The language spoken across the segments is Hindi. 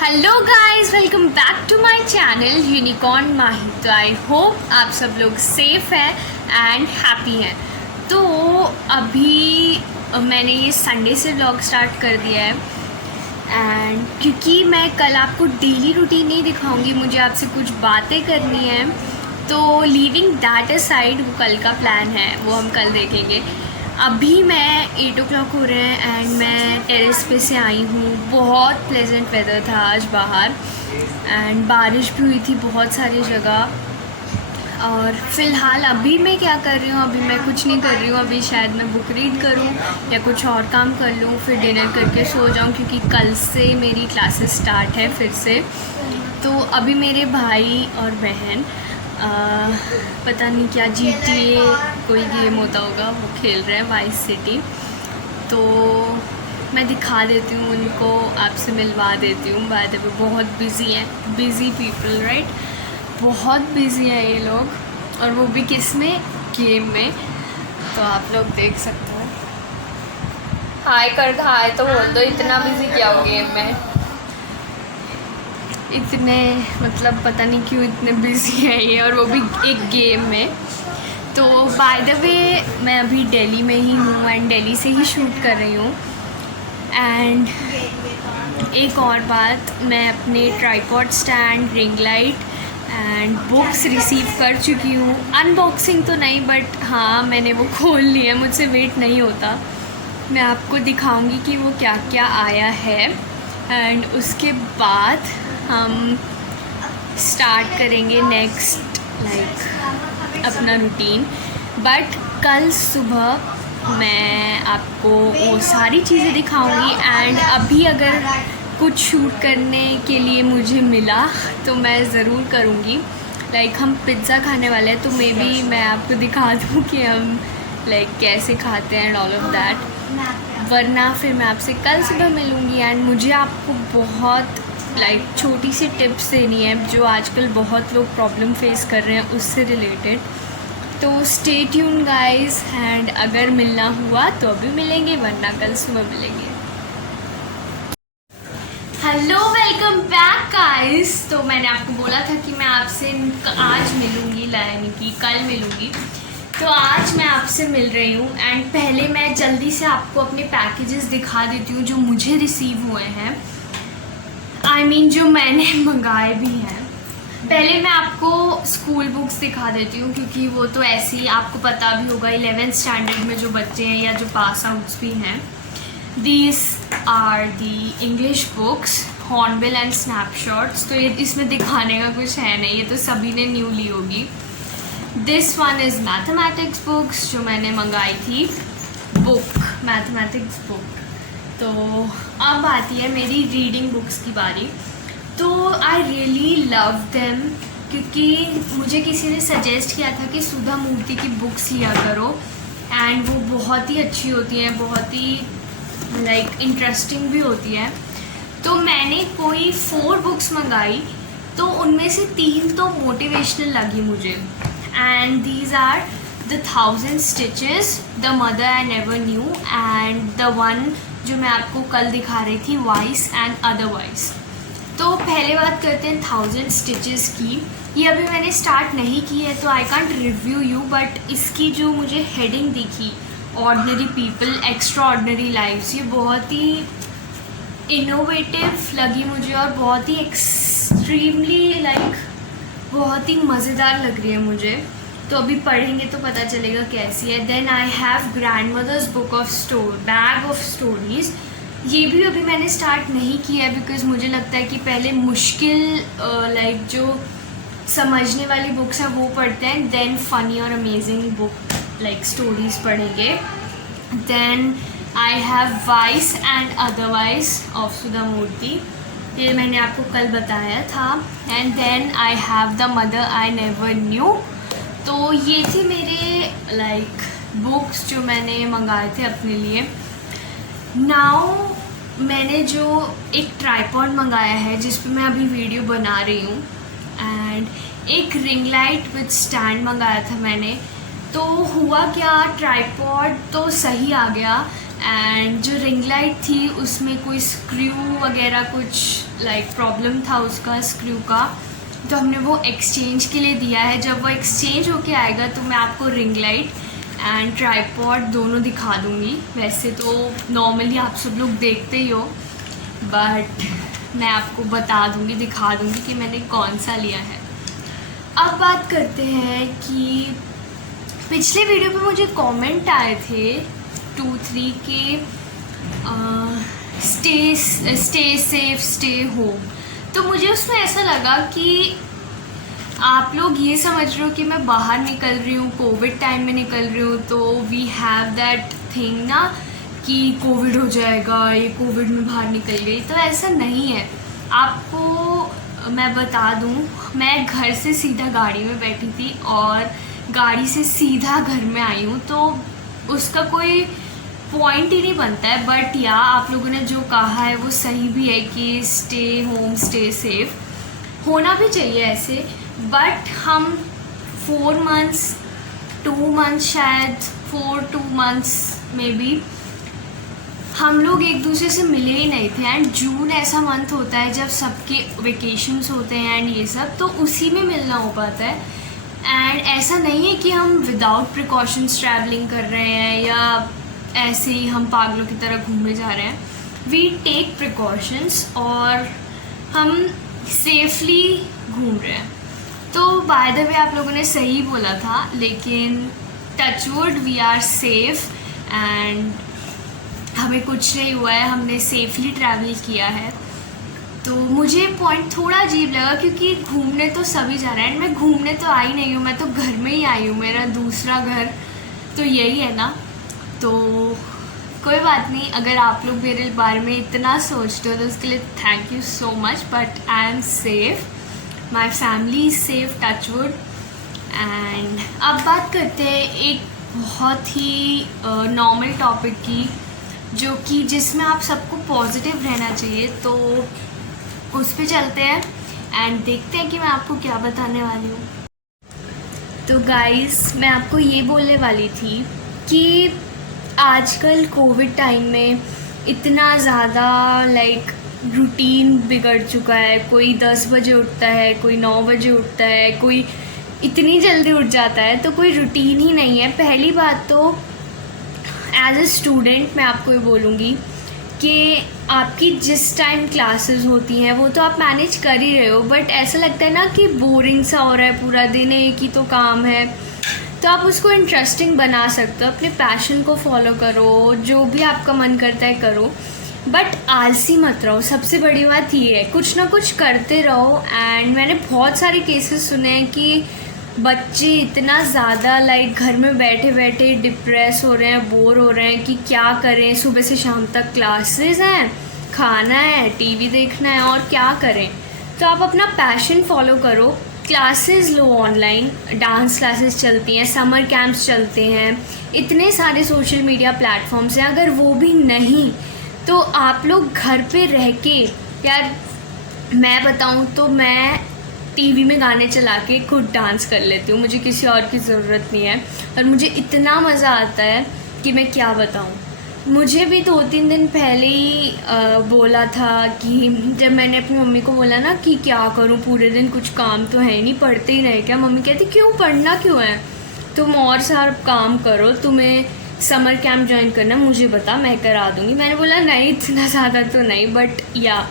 Hello guys, welcome back to my channel unicorn Mahi. तो आई होप आप सब लोग सेफ हैं एंड हैप्पी हैं। तो अभी मैंने ये संडे से व्लॉग स्टार्ट कर दिया है एंड क्योंकि मैं कल आपको डेली रूटीन नहीं दिखाऊंगी, मुझे आपसे कुछ बातें करनी है। तो लीविंग दैट असाइड, वो कल का प्लान है, वो हम कल देखेंगे। अभी मैं 8 o'clock हो रहे हैं एंड मैं टेरेस पे से आई हूँ। बहुत प्लेजेंट वेदर था आज बाहर एंड बारिश भी हुई थी बहुत सारी जगह। और फ़िलहाल अभी मैं क्या कर रही हूँ, अभी मैं कुछ नहीं कर रही हूँ। अभी शायद मैं बुक रीड करूँ या कुछ और काम कर लूँ, फिर डिनर करके सो जाऊँ क्योंकि कल से मेरी क्लासेस स्टार्ट है फिर से। तो अभी मेरे भाई और बहन पता नहीं क्या GTA कोई गेम होता होगा वो खेल रहे हैं, वाइस सिटी। तो मैं दिखा देती हूँ उनको, आपसे मिलवा देती हूँ। बाय द वे बहुत बिज़ी हैं, बिज़ी पीपल राइट, बहुत बिज़ी हैं ये लोग, और वो भी किस में, गेम में। तो आप लोग देख सकते हो। हाय कर दो, हाय तो बोल दो, इतना बिज़ी क्या हो गेम में, इतने मतलब पता नहीं क्यों इतने बिज़ी है ये, और वो भी एक गेम में। तो बाय द वे मैं अभी दिल्ली में ही हूँ एंड दिल्ली से ही शूट कर रही हूँ। एंड एक और बात, मैं अपने tripod stand, ring light and books receive कर चुकी हूँ। अनबॉक्सिंग तो नहीं, बट हाँ मैंने वो खोल लिया, मुझसे वेट नहीं होता। मैं आपको दिखाऊंगी कि वो क्या क्या आया है एंड उसके बाद हम स्टार्ट करेंगे नेक्स्ट अपना रूटीन। बट कल सुबह मैं आपको वो सारी चीज़ें दिखाऊंगी एंड अभी अगर कुछ शूट करने के लिए मुझे मिला तो मैं ज़रूर करूँगी। हम पिज़्ज़ा खाने वाले हैं, तो मे बी मैं आपको दिखा दूँ कि हम कैसे खाते हैं एंड ऑल ऑफ दैट। वरना फिर मैं आपसे कल सुबह मिलूँगी एंड मुझे आपको बहुत छोटी सी टिप्स देनी है जो आजकल बहुत लोग प्रॉब्लम फेस कर रहे हैं उससे रिलेटेड। तो स्टे ट्यून गाइस, एंड अगर मिलना हुआ तो अभी मिलेंगे, वरना कल सुबह मिलेंगे। Hello, welcome back guys. तो मैंने आपको बोला था कि मैं आपसे आज मिलूँगी, यानी कि कल मिलूँगी। तो आज मैं आपसे मिल रही हूँ एंड पहले मैं जल्दी से आपको अपने पैकेजेस दिखा देती हूँ जो मुझे रिसीव हुए हैं, जो मैंने मंगाए भी हैं। पहले मैं आपको स्कूल बुक्स दिखा देती हूँ क्योंकि वो तो ऐसे ही आपको पता भी होगा, 11th स्टैंडर्ड में जो बच्चे हैं या जो पास आउट्स भी हैं। These are the English books, Hornbill and Snapshots. तो ये इसमें दिखाने का कुछ है नहीं, ये तो सभी ने न्यू ली होगी। This one is mathematics books जो मैंने मंगाई थी, बुक मैथमेटिक्स बुक। तो अब आती है मेरी रीडिंग बुक्स की बारी। तो आई रियली लव देम क्योंकि मुझे किसी ने सजेस्ट किया था कि सुधा मूर्ति की बुक्स लिया करो एंड वो बहुत ही अच्छी होती हैं, बहुत ही इंटरेस्टिंग भी होती है। तो मैंने कोई 4 बुक्स मंगाई, तो उनमें से 3 तो मोटिवेशनल लगी मुझे and these are the 1000 stitches, the mother I never knew and the one जो मैं आपको कल दिखा रही थी, वाइस एंड अदरवाइज। तो पहले बात करते हैं 1000 स्टिचेस की। ये अभी मैंने स्टार्ट नहीं की है तो I can't review you, but इसकी जो मुझे हेडिंग दिखी, ordinary people extraordinary lifes, ये बहुत ही इनोवेटिव लगी मुझे और बहुत ही एक्सट्रीमली बहुत ही मज़ेदार लग रही है मुझे। तो अभी पढ़ेंगे तो पता चलेगा कैसी है। Then I have grandmother's book of bag of stories. ये भी अभी मैंने स्टार्ट नहीं किया है बिकॉज मुझे लगता है कि पहले मुश्किल जो समझने वाली बुक्स हैं वो पढ़ते हैं, देन फ़नी और अमेजिंग बुक स्टोरीज़ पढ़ेंगे। Then I have wise and otherwise of Sudha Murty, ये मैंने आपको कल बताया था। And then I have the mother I never knew. तो ये थी मेरे बुक्स जो मैंने मंगाए थे अपने लिए। नाउ मैंने जो एक ट्राइपॉड मंगाया है जिस पे मैं अभी वीडियो बना रही हूँ एंड एक रिंग लाइट विद स्टैंड मंगाया था मैंने। तो हुआ क्या, ट्राइपॉड तो सही आ गया एंड जो रिंग लाइट थी उसमें कोई स्क्रू वगैरह कुछ लाइक प्रॉब्लम था उसका स्क्रू का, तो हमने वो एक्सचेंज के लिए दिया है। जब वो एक्सचेंज होके आएगा तो मैं आपको रिंग लाइट एंड ट्राइपॉड दोनों दिखा दूँगी। वैसे तो नॉर्मली आप सब लोग देखते ही हो, बट मैं आपको बता दूँगी, दिखा दूँगी कि मैंने कौन सा लिया है। अब बात करते हैं कि पिछले वीडियो पे मुझे कमेंट आए थे 2-3 के स्टे सेफ स्टे होम। तो मुझे उसमें ऐसा लगा कि आप लोग ये समझ रहे हो कि मैं बाहर निकल रही हूँ, कोविड टाइम में निकल रही हूँ, तो वी हैव दैट थिंग ना कि कोविड हो जाएगा, ये कोविड में बाहर निकल गई। तो ऐसा नहीं है। आपको मैं बता दूँ, मैं घर से सीधा गाड़ी में बैठी थी और गाड़ी से सीधा घर में आई हूँ, तो उसका कोई पॉइंट ही नहीं बनता है। बट या आप लोगों ने जो कहा है वो सही भी है कि स्टे होम स्टे सेफ होना भी चाहिए ऐसे। बट हम 4 मंथ्स 2 मंथ्स शायद 2 मंथ्स में भी हम लोग एक दूसरे से मिले ही नहीं थे। एंड जून ऐसा मंथ होता है जब सबके वेकेशंस होते हैं एंड ये सब, तो उसी में मिलना हो पाता है। एंड ऐसा नहीं है कि हम विदाउट प्रिकॉशंस ट्रैवलिंग कर रहे हैं या ऐसे ही हम पागलों की तरह घूमने जा रहे हैं। वी टेक प्रिकॉशंस और हम सेफली घूम रहे हैं। तो बाय द वे आप लोगों ने सही बोला था, लेकिन touchwood we are safe and हमें कुछ नहीं हुआ है, हमने सेफली ट्रैवल किया है। तो मुझे पॉइंट थोड़ा अजीब लगा क्योंकि घूमने तो सभी जा रहे हैं, मैं घूमने तो आई नहीं हूँ, मैं तो घर में ही आई हूँ, मेरा दूसरा घर तो यही है ना। तो कोई बात नहीं, अगर आप लोग मेरे बारे में इतना सोचते हो तो उसके लिए thank you so much. But I am safe, my family is safe, touchwood. And अब बात करते हैं एक बहुत ही नॉर्मल टॉपिक की, जो कि जिसमें आप सबको पॉजिटिव रहना चाहिए। तो उस पे चलते हैं एंड देखते हैं कि मैं आपको क्या बताने वाली हूँ। तो गाइस, मैं आपको ये बोलने वाली थी कि आजकल कोविड टाइम में इतना ज़्यादा लाइक रूटीन बिगड़ चुका है। कोई 10 बजे उठता है, कोई 9 बजे उठता है, कोई इतनी जल्दी उठ जाता है, तो कोई रूटीन ही नहीं है। पहली बात तो एज ए स्टूडेंट मैं आपको ये बोलूँगी कि आपकी जिस टाइम क्लासेस होती हैं वो तो आप मैनेज कर ही रहे हो, बट ऐसा लगता है ना कि बोरिंग सा हो रहा है, पूरा दिन एक ही तो काम है। तो आप उसको इंटरेस्टिंग बना सकते हो, अपने पैशन को फॉलो करो, जो भी आपका मन करता है करो, बट आलसी मत रहो। सबसे बड़ी बात ये है, कुछ ना कुछ करते रहो। एंड मैंने बहुत सारे केसेस सुने हैं कि बच्चे इतना ज़्यादा लाइक घर में बैठे बैठे डिप्रेस हो रहे हैं, बोर हो रहे हैं कि क्या करें, सुबह से शाम तक क्लासेस हैं, खाना है, टीवी देखना है, और क्या करें। तो आप अपना पैशन फॉलो करो, क्लासेस लो ऑनलाइन, डांस क्लासेस चलती हैं, समर कैंप्स चलते हैं, इतने सारे सोशल मीडिया प्लेटफॉर्म्स हैं। अगर वो भी नहीं तो आप लोग घर पे रह के, यार मैं बताऊँ तो मैं टीवी में गाने चला के खुद डांस कर लेती हूँ, मुझे किसी और की ज़रूरत नहीं है और मुझे इतना मज़ा आता है कि मैं क्या बताऊँ। मुझे भी 2-3 दिन पहले ही बोला था कि जब मैंने अपनी मम्मी को बोला ना कि क्या करूँ, पूरे दिन कुछ काम तो है नहीं, पढ़ते ही रहे क्या। मम्मी कहती क्यों, पढ़ना क्यों है, तुम और सारा काम करो, तुम्हें समर कैंप ज्वाइन करना, मुझे बता, मैं करा दूँगी। मैंने बोला नहीं, इतना ज़्यादा तो नहीं, बट या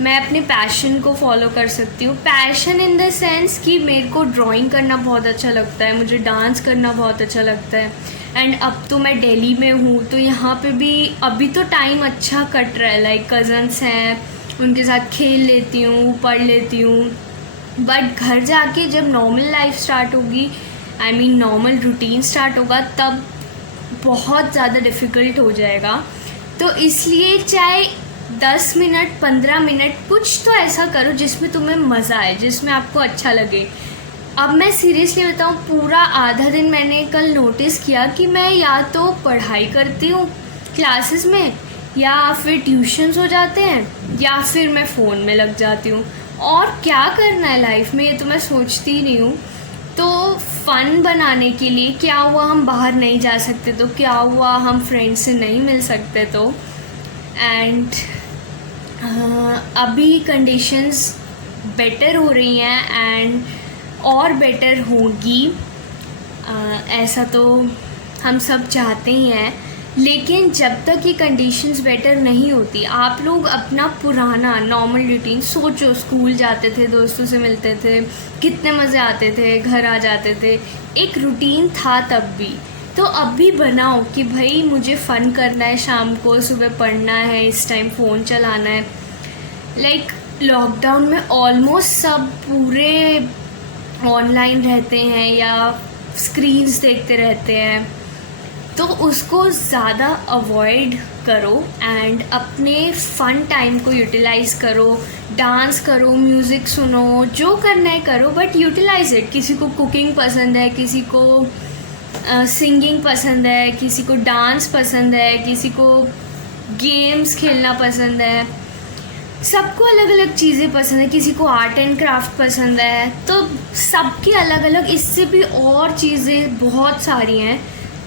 मैं अपने पैशन को फॉलो कर सकती हूँ। पैशन इन द सेंस कि मेरे को ड्राइंग करना बहुत अच्छा लगता है, मुझे डांस करना बहुत अच्छा लगता है। एंड अब तो मैं दिल्ली में हूँ, तो यहाँ पे भी अभी तो टाइम अच्छा कट रहा है, लाइक कज़न्स हैं, उनके साथ खेल लेती हूँ, पढ़ लेती हूँ। बट घर जाके जब नॉर्मल लाइफ स्टार्ट होगी, I mean normal routine start होगा, तब बहुत ज़्यादा डिफ़िकल्ट हो जाएगा। तो इसलिए चाहे 10 मिनट 15 मिनट कुछ तो ऐसा करो जिसमें तुम्हें मज़ा आए, जिसमें आपको अच्छा लगे। अब मैं सीरियसली बताऊँ, पूरा आधा दिन मैंने कल नोटिस किया कि मैं या तो पढ़ाई करती हूँ क्लासेस में, या फिर ट्यूशन्स हो जाते हैं, या फिर मैं फ़ोन में लग जाती हूँ। और क्या करना है लाइफ में, ये तो मैं सोचती ही नहीं हूँ। तो फ़न बनाने के लिए क्या हुआ, हम बाहर नहीं जा सकते तो क्या हुआ, हम फ्रेंड्स से नहीं मिल सकते तो, एंड अभी कंडीशंस बेटर हो रही हैं एंड और बेटर होगी, ऐसा तो हम सब चाहते ही हैं। लेकिन जब तक ये कंडीशंस बेटर नहीं होती, आप लोग अपना पुराना नॉर्मल रूटीन सोचो। स्कूल जाते थे, दोस्तों से मिलते थे, कितने मज़े आते थे, घर आ जाते थे, एक रूटीन था तब भी। तो अब भी बनाओ कि भाई मुझे फ़न करना है, शाम को सुबह पढ़ना है, इस टाइम फ़ोन चलाना है। लाइक लॉकडाउन में ऑलमोस्ट सब पूरे ऑनलाइन रहते हैं या स्क्रीन्स देखते रहते हैं, तो उसको ज़्यादा अवॉइड करो एंड अपने फ़न टाइम को यूटिलाइज़ करो। डांस करो, म्यूज़िक सुनो, जो करना है करो, बट यूटिलाइज़ इट। किसी को कुकिंग पसंद है, किसी को सिंगिंग पसंद है, किसी को डांस पसंद है, किसी को गेम्स खेलना पसंद है, सबको अलग अलग चीज़ें पसंद है, किसी को आर्ट एंड क्राफ्ट पसंद है, तो सबकी अलग अलग, इससे भी और चीज़ें बहुत सारी हैं।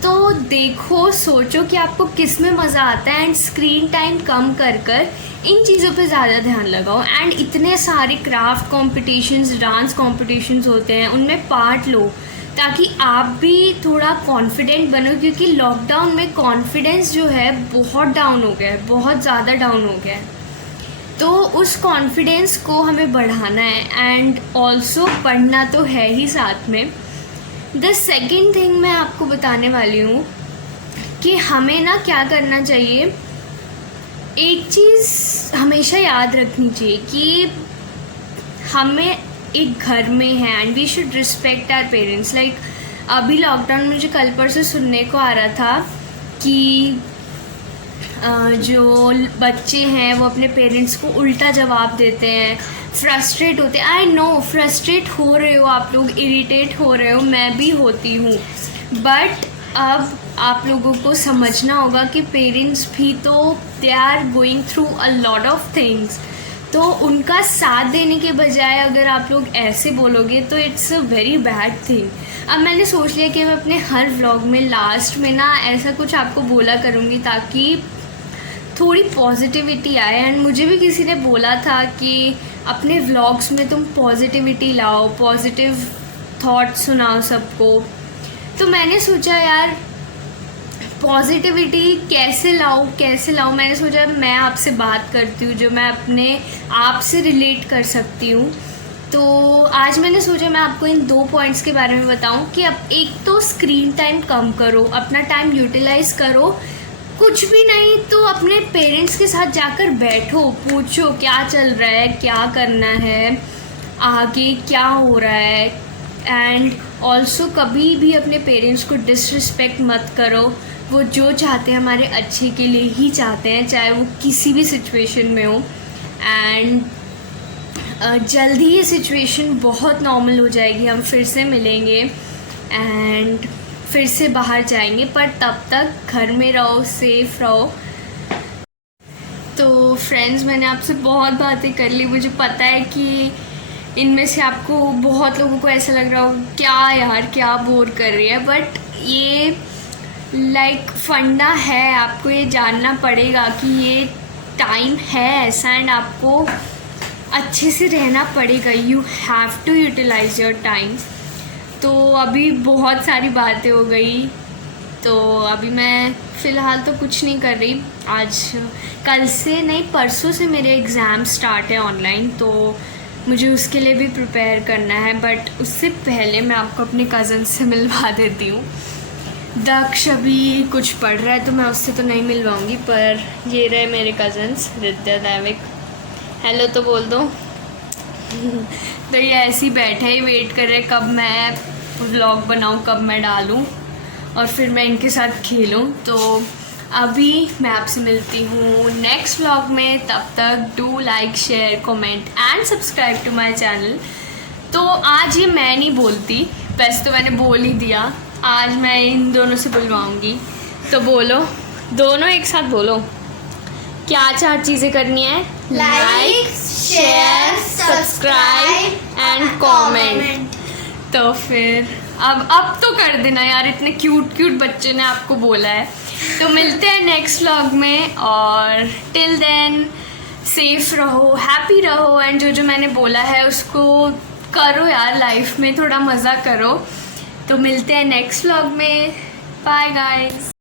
तो देखो, सोचो कि आपको किस में मज़ा आता है एंड स्क्रीन टाइम कम कर कर इन चीज़ों पे ज़्यादा ध्यान लगाओ। एंड इतने सारे क्राफ्ट कॉम्पिटिशन्स, डांस कॉम्पिटिशन्स होते हैं, उनमें पार्ट लो ताकि आप भी थोड़ा कॉन्फिडेंट बनो, क्योंकि लॉकडाउन में कॉन्फिडेंस जो है बहुत डाउन हो गया है, बहुत ज़्यादा डाउन हो गया है। तो उस कॉन्फिडेंस को हमें बढ़ाना है एंड ऑल्सो पढ़ना तो है ही साथ में। द सेकेंड थिंग मैं आपको बताने वाली हूँ कि हमें ना क्या करना चाहिए। एक चीज़ हमेशा याद रखनी चाहिए कि हमें एक घर में है and we should respect our parents. Like अभी लॉकडाउन में मुझे कल परसों सुनने को आ रहा था कि जो बच्चे हैं वो अपने पेरेंट्स को उल्टा जवाब देते हैं, फ्रस्ट्रेट होते हैं। आई नो फ्रस्ट्रेट हो रहे हो आप लोग, इरिटेट हो रहे हो, मैं भी होती हूँ, बट अब आप लोगों को समझना होगा कि पेरेंट्स भी तो they are going through a lot of things. तो उनका साथ देने के बजाय अगर आप लोग ऐसे बोलोगे तो it's a very bad thing. अब मैंने सोच लिया कि मैं अपने हर व्लॉग में लास्ट में ना ऐसा कुछ आपको बोला करूँगी ताकि थोड़ी पॉजिटिविटी आए। एंड मुझे भी किसी ने बोला था कि अपने व्लॉग्स में तुम पॉजिटिविटी लाओ, पॉजिटिव थॉट सुनाओ सबको। तो मैंने सोचा यार पॉजिटिविटी कैसे लाऊं। मैंने सोचा मैं आपसे बात करती हूँ जो मैं अपने आप से रिलेट कर सकती हूँ। तो आज मैंने सोचा मैं आपको इन 2 पॉइंट्स के बारे में बताऊँ कि अब एक तो स्क्रीन टाइम कम करो, अपना टाइम यूटिलाइज़ करो। कुछ भी नहीं तो अपने पेरेंट्स के साथ जाकर बैठो, पूछो क्या चल रहा है, क्या करना है, आगे क्या हो रहा है। एंड ऑल्सो कभी भी अपने पेरेंट्स को डिसरिस्पेक्ट मत करो। वो जो चाहते हैं हमारे अच्छे के लिए ही चाहते हैं, चाहे वो किसी भी सिचुएशन में हो। एंड जल्दी ये सिचुएशन बहुत नॉर्मल हो जाएगी, हम फिर से मिलेंगे एंड फिर से बाहर जाएंगे, पर तब तक घर में रहो, सेफ रहो। तो फ्रेंड्स, मैंने आपसे बहुत बातें कर ली। मुझे पता है कि इनमें से आपको बहुत लोगों को ऐसा लग रहा हो क्या यार क्या बोर कर रही है, बट ये लाइक फंडा है। आपको ये जानना पड़ेगा कि ये टाइम है ऐसा एंड आपको अच्छे से रहना पड़ेगा। You have to utilise your time. तो अभी बहुत सारी बातें हो गई, तो अभी मैं फ़िलहाल तो कुछ नहीं कर रही। आज कल से नहीं, परसों से मेरे एग्ज़ाम स्टार्ट है ऑनलाइन, तो मुझे उसके लिए भी प्रिपेयर करना है। बट उससे पहले मैं आपको अपने कज़न से मिलवा देती हूँ। दक्ष अभी कुछ पढ़ रहा है तो मैं उससे तो नहीं मिलवाऊँगी, पर ये रहे मेरे कज़न्स रिद्या, दैविक। हेलो तो बोल दो। तो ये ऐसे ही बैठे ही वेट कर रहे कब मैं व्लॉग बनाऊँ, कब मैं डालूँ और फिर मैं इनके साथ खेलूँ। तो अभी मैं आपसे मिलती हूँ नेक्स्ट व्लॉग में। तब तक do like, share, comment and subscribe to my channel. तो आज ये मैं नहीं बोलती, वैसे तो मैंने बोल ही दिया, आज मैं इन दोनों से बुलवाऊँगी। तो बोलो, दोनों एक साथ बोलो, क्या 4 चीज़ें करनी है? Like, share, subscribe and comment. तो फिर अब तो कर देना यार, इतने क्यूट क्यूट बच्चे ने आपको बोला है। तो मिलते हैं नेक्स्ट व्लॉग में, और टिल देन सेफ रहो, हैप्पी रहो, एंड जो जो मैंने बोला है उसको करो यार, लाइफ में थोड़ा मज़ा करो। तो मिलते हैं नेक्स्ट व्लॉग में, बाय गाइस।